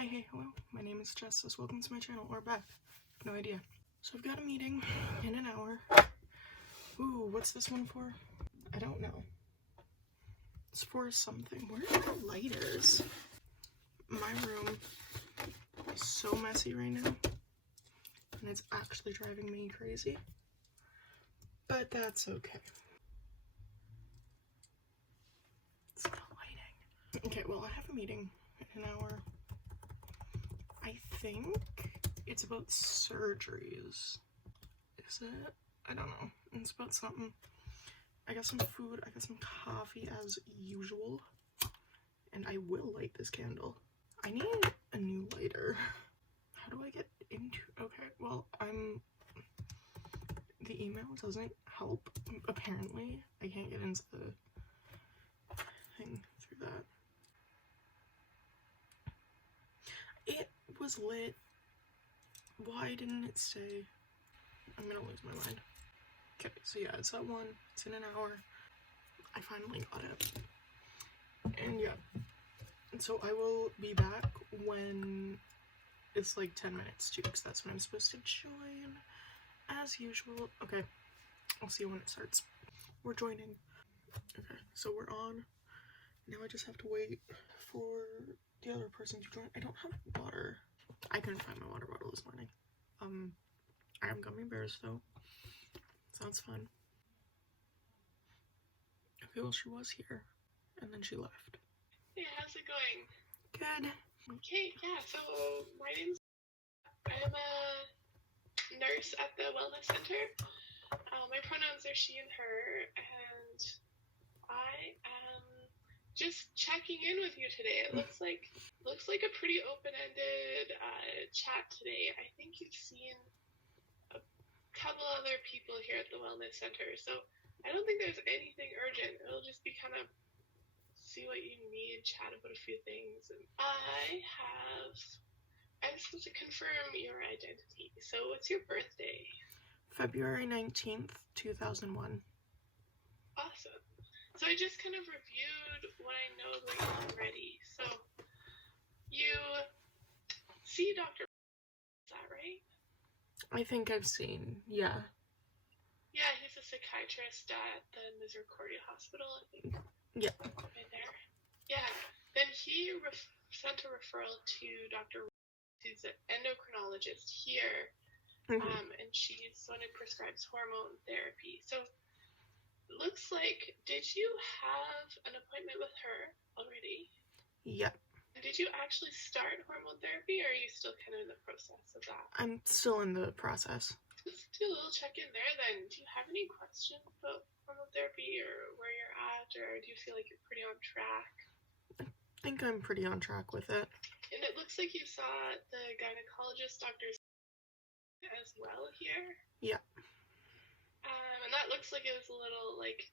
Hi, hey, hello, my name is Justice, welcome to my channel, or back, no idea. So I've got a meeting in an hour. Ooh, what's this one for? I don't know. It's for something. Where are the lighters? My room is so messy right now, and it's actually driving me crazy, but that's okay. It's not lighting. Okay, well, I have a meeting in an hour. I think it's about surgeries. Is it? I don't know. It's about something. I got some food, I got some coffee as usual, and I will light this candle. I need a new lighter. How do I get into? Okay, well, the email doesn't help. Apparently, I can't get into the thing through that. It was lit. Why didn't it stay? I'm gonna lose my mind. Okay, so yeah, it's at 1. It's in an hour. I finally got it. And yeah. So I will be back when it's like 10 minutes too, because that's when I'm supposed to join. As usual. Okay. I'll see you when it starts. We're joining. Okay, so we're on. Now I just have to wait for the other person to join. I don't have water. I couldn't find my water bottle this morning. I have gummy bears though. Sounds fun. Okay, well, she was here and then she left. Hey, how's it going? Good. Okay, yeah, so I'm a nurse at the wellness center. My pronouns are she and her, and I am just checking in with you today. It looks like a pretty open-ended chat today. I think you've seen a couple other people here at the wellness center, so I don't think there's anything urgent. It'll just be kind of see what you need, chat about a few things. And I'm supposed to confirm your identity. So what's your birthday? February 19th, 2001. Awesome. So I just kind of reviewed what I know about you already. So you see Dr. Is that right? I think I've seen, yeah. Yeah, he's a psychiatrist at the Misericordia Hospital, I think. Yeah. Right there. Yeah. Then he sent a referral to Dr. who's an endocrinologist here. And she's the one who prescribes hormone therapy. So it looks like, did you have an appointment with her already? Yep. Did you actually start hormone therapy, or are you still kind of in the process of that? I'm still in the process. Let's do a little check-in there then. Do you have any questions about hormone therapy or where you're at, or do you feel like you're pretty on track? I think I'm pretty on track with it. And it looks like you saw the gynecologist, Dr. as well here. Yeah. And that looks like it was a little like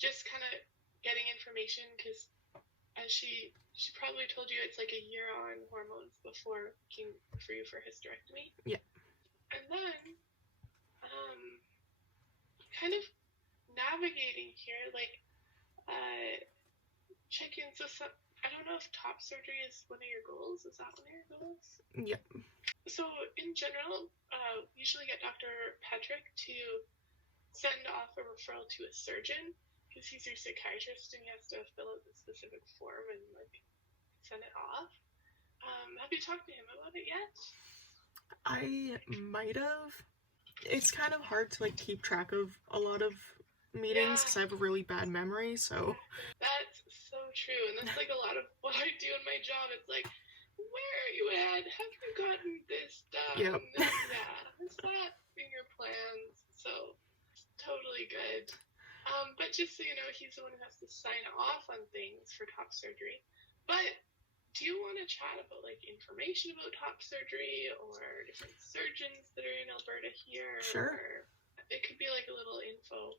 just kind of getting information, because as she probably told you, it's like a year on hormones before looking for you for hysterectomy. Yeah. And then kind of navigating here, like check in. So I don't know if top surgery is one of your goals. Is that one of your goals? Yep. So in general, usually get Dr. Patrick to send off a referral to a surgeon, because he's your psychiatrist and he has to fill out the specific form and like send it off. Have you talked to him about it yet? I might have. It's kind of hard to like keep track of a lot of meetings because I have a really bad memory, so. That's so true, and that's like a lot of what I do in my job. It's like, where are you at? Have you gotten this done? Yep. Yeah, is that in your plans? So, totally good. But just so you know, he's the one who has to sign off on things for top surgery. But do you want to chat about like information about top surgery or different surgeons that are in Alberta here? Sure. Or it could be like a little info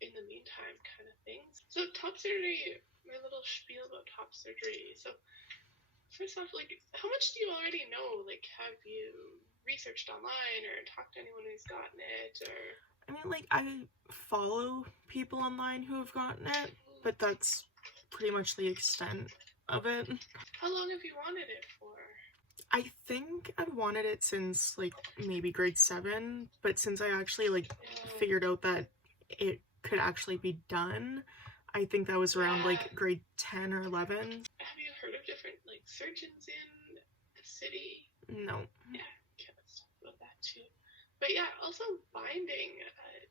in the meantime kind of things. So top surgery, my little spiel about top surgery. So first off, like, how much do you already know? Like, have you researched online or talked to anyone who's gotten it? Or I mean, like, I follow people online who have gotten it, but that's pretty much the extent of it. How long have you wanted it for? I think I've wanted it since, like, maybe grade 7, but since I actually, like, figured out that it could actually be done, I think that was around, like, grade 10 or 11. Have you heard of different, like, surgeons in the city? No. Yeah, okay, let's talk about that too. But yeah, also binding.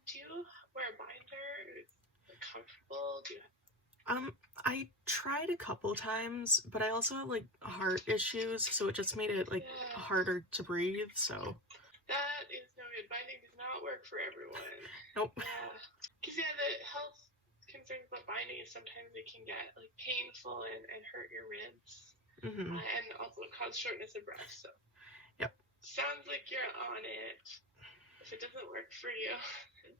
Do you wear a binder? Is it comfortable? Do you I tried a couple times, but I also have, like, heart issues, so it just made it, like, harder to breathe, so. That is no good. Binding does not work for everyone. Nope. Because, the health concerns about binding is sometimes it can get, like, painful and hurt your ribs. And also cause shortness of breath, so. Yep. Sounds like you're on it. If it doesn't work for you.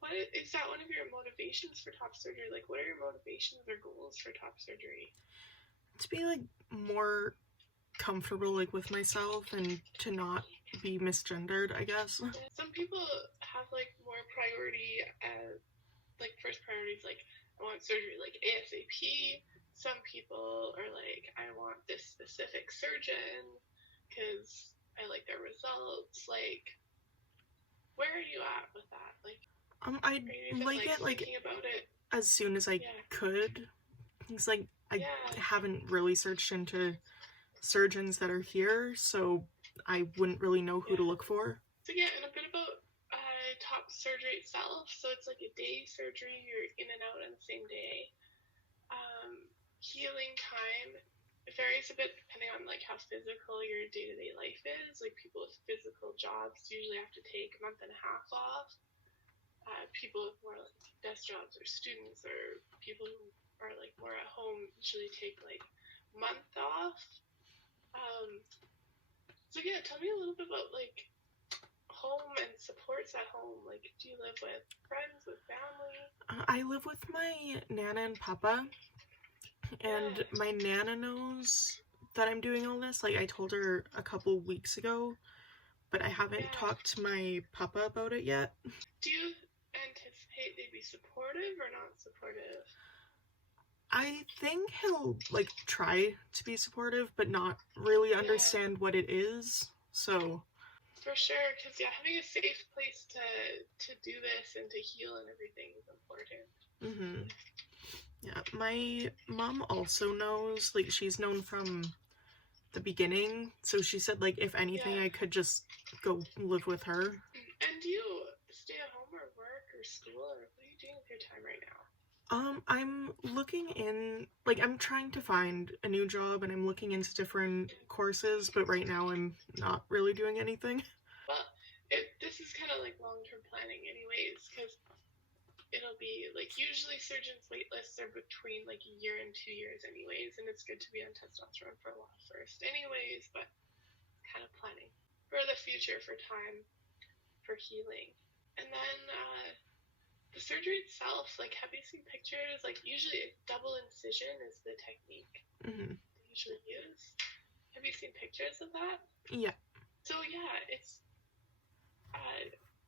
What is that one of your motivations for top surgery? Like, what are your motivations or goals for top surgery? To be, like, more comfortable, like, with myself and to not be misgendered, I guess. Some people have, like, more priority as, like, first priorities, like, I want surgery, like, ASAP. Some people are like, I want this specific surgeon because I like their results. Like, where are you at with that? Like, I'd like it, like, about it? as soon as I could. It's like, I haven't really searched into surgeons that are here, so I wouldn't really know who to look for. So yeah, and a bit about top surgery itself. So it's like a day surgery. You're in and out on the same day. Healing time, it varies a bit depending on, like, how physical your day-to-day life is. Like, people with physical jobs usually have to take a month and a half off. People with more, like, desk jobs or students or people who are, like, more at home usually take, like, a month off. So yeah, tell me a little bit about, like, home and supports at home. Like, do you live with friends, with family? I live with my Nana and Papa, and my Nana knows that I'm doing all this. Like, I told her a couple weeks ago, but I haven't talked to my Papa about it yet. Do you anticipate they'd be supportive or not supportive? I think he'll, like, try to be supportive, but not really understand what it is, so. For sure, because, having a safe place to do this and to heal and everything is important. Yeah, my mom also knows, like, she's known from the beginning, so she said, like, if anything, I could just go live with her. And do you stay at home or work or school, or what are you doing with your time right now? I'm looking in, like, I'm trying to find a new job, and I'm looking into different courses, but right now I'm not really doing anything. Well, this is kind of like long-term planning anyways, because it'll be, like, usually surgeons' wait lists are between, like, a year and 2 years anyways, and it's good to be on testosterone for a while first anyways, but kind of planning for the future, for time, for healing. And then, the surgery itself, like, have you seen pictures? Like, usually double incision is the technique they usually use. Have you seen pictures of that? Yeah. So yeah, it's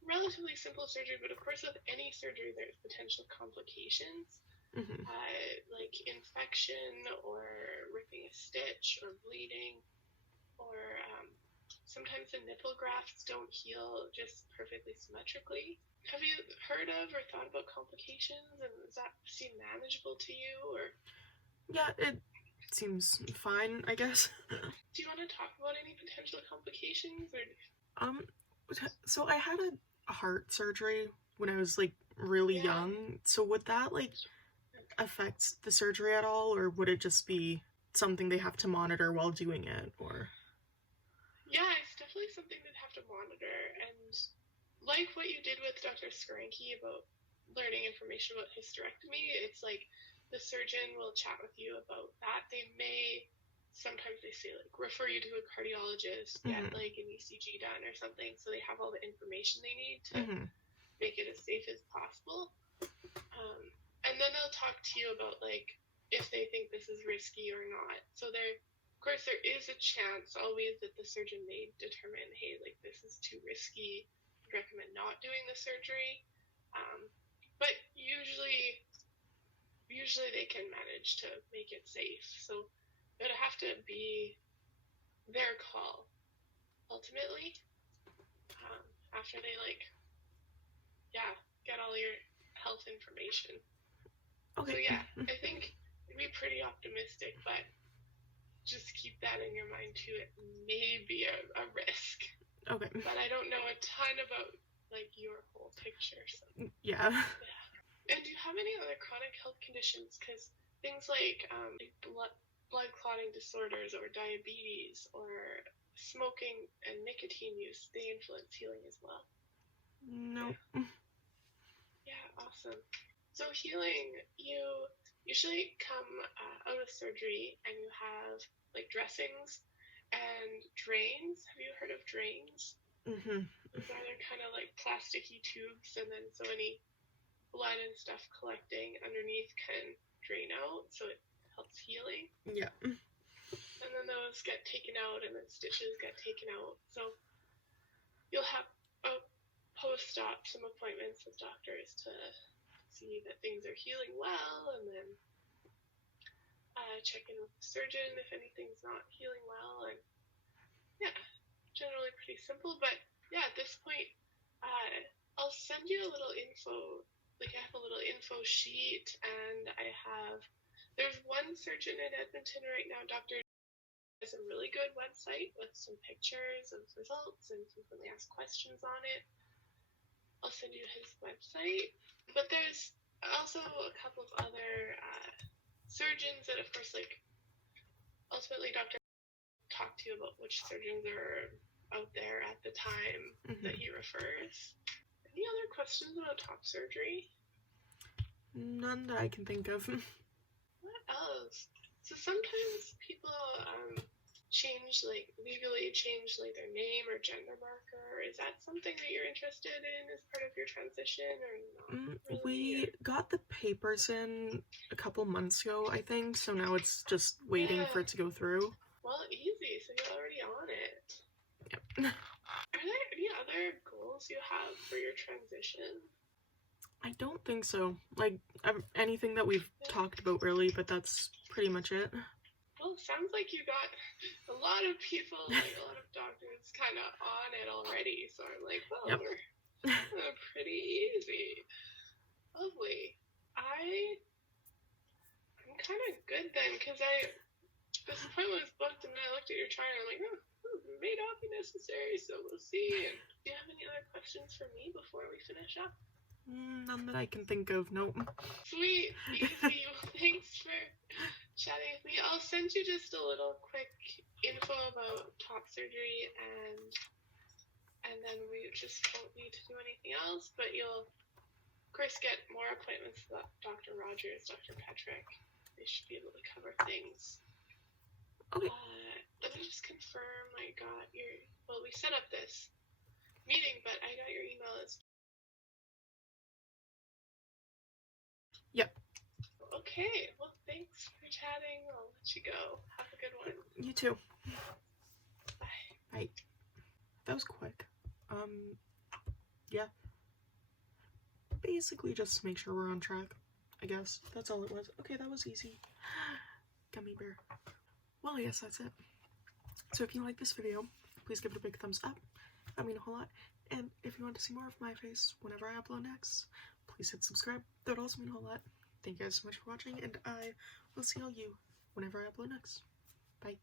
relatively simple surgery, but of course with any surgery there's potential complications, like infection or ripping a stitch or bleeding, or sometimes the nipple grafts don't heal just perfectly symmetrically. Have you heard of or thought about complications, and does that seem manageable to you? Or yeah, it seems fine, I guess. Do you want to talk about any potential complications? Or so I had a heart surgery when I was, like, really young, so would that, like, affect the surgery at all, or would it just be something they have to monitor while doing it? Or it's definitely something they'd have to monitor, and like what you did with Dr. Skarenki about learning information about hysterectomy, it's like the surgeon will chat with you about that. They may, sometimes they say, like, refer you to a cardiologist, get, like, an ECG done or something, so they have all the information they need to make it as safe as possible. And then they'll talk to you about, like, if they think this is risky or not. So of course, there is a chance always that the surgeon may determine, hey, like, this is too risky, recommend not doing the surgery, but usually they can manage to make it safe. So it would have to be their call. ultimately, after they get all your health information. Okay. So yeah, I think it'd be pretty optimistic, but just keep that in your mind too. It may be a risk. Okay. But I don't know a ton about your whole picture. So. Yeah. And do you have any other chronic health conditions? Because things like blood clotting disorders or diabetes or smoking and nicotine use, they influence healing as well. No. Yeah, awesome. So healing, you usually come out of surgery and you have dressings and drains. Have you heard of drains? Mhm. Those are kind of like plasticky tubes, and then so any blood and stuff collecting underneath can drain out, so it helps healing. Yeah. And then those get taken out, and then stitches get taken out. So you'll have post-op some appointments with doctors to see that things are healing well, and then check in with the surgeon if anything's not healing well. And yeah, generally pretty simple. But yeah, at this point, I'll send you a little info. I have a little info sheet, and there's one surgeon in Edmonton right now, Dr. has a really good website with some pictures of results and frequently asked questions on it. I'll send you his website. But there's also a couple of other surgeons that, of course, ultimately Dr. talk to you about which surgeons are out there at the time that he refers. Any other questions about top surgery? None that I can think of. What else? So sometimes people legally change their name or gender marker. Is that something that you're interested in as part of your transition, or not really? We got the papers in a couple months ago, I think, so now it's just waiting for it to go through. Well, easy, so you're already on it. Yep. Are there any other goals you have for your transition? I don't think so. Anything that we've talked about really, but that's pretty much it. Well, it sounds like you got a lot of people, a lot of doctors kind of on it already, so I'm like, well, yep. We're pretty easy. Lovely. I'm kind of good then, because this appointment was booked, and then I looked at your chart, and I'm like, it may not be necessary, so we'll see. And do you have any other questions for me before we finish up? None that I can think of, nope. Sweet, easy. Thanks for chatting with me. I'll send you just a little quick info about top surgery, and then we just won't need to do anything else, but you'll, of course, get more appointments with Dr. Rogers, Dr. Patrick. They should be able to cover things. Okay. Let me just confirm I got we set up this meeting, but I got your email as Yep. Okay, well, thanks for chatting. I'll let you go. Have a good one. You too. Bye. Bye. That was quick. Yeah. Basically just to make sure we're on track, I guess. That's all it was. Okay, that was easy. Gummy bear. Well, I guess that's it. So if you like this video, please give it a big thumbs up. That means a whole lot. And if you want to see more of my face whenever I upload next, please hit subscribe. That would also mean a whole lot. Thank you guys so much for watching, and I will see all you whenever I upload next. Bye.